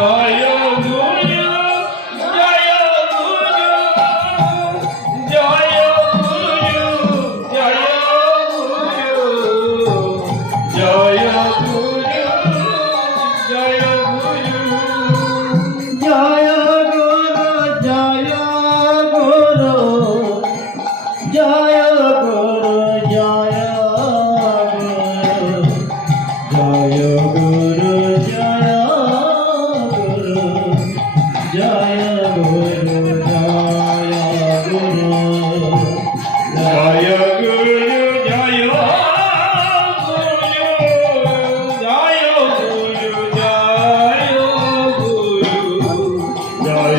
જય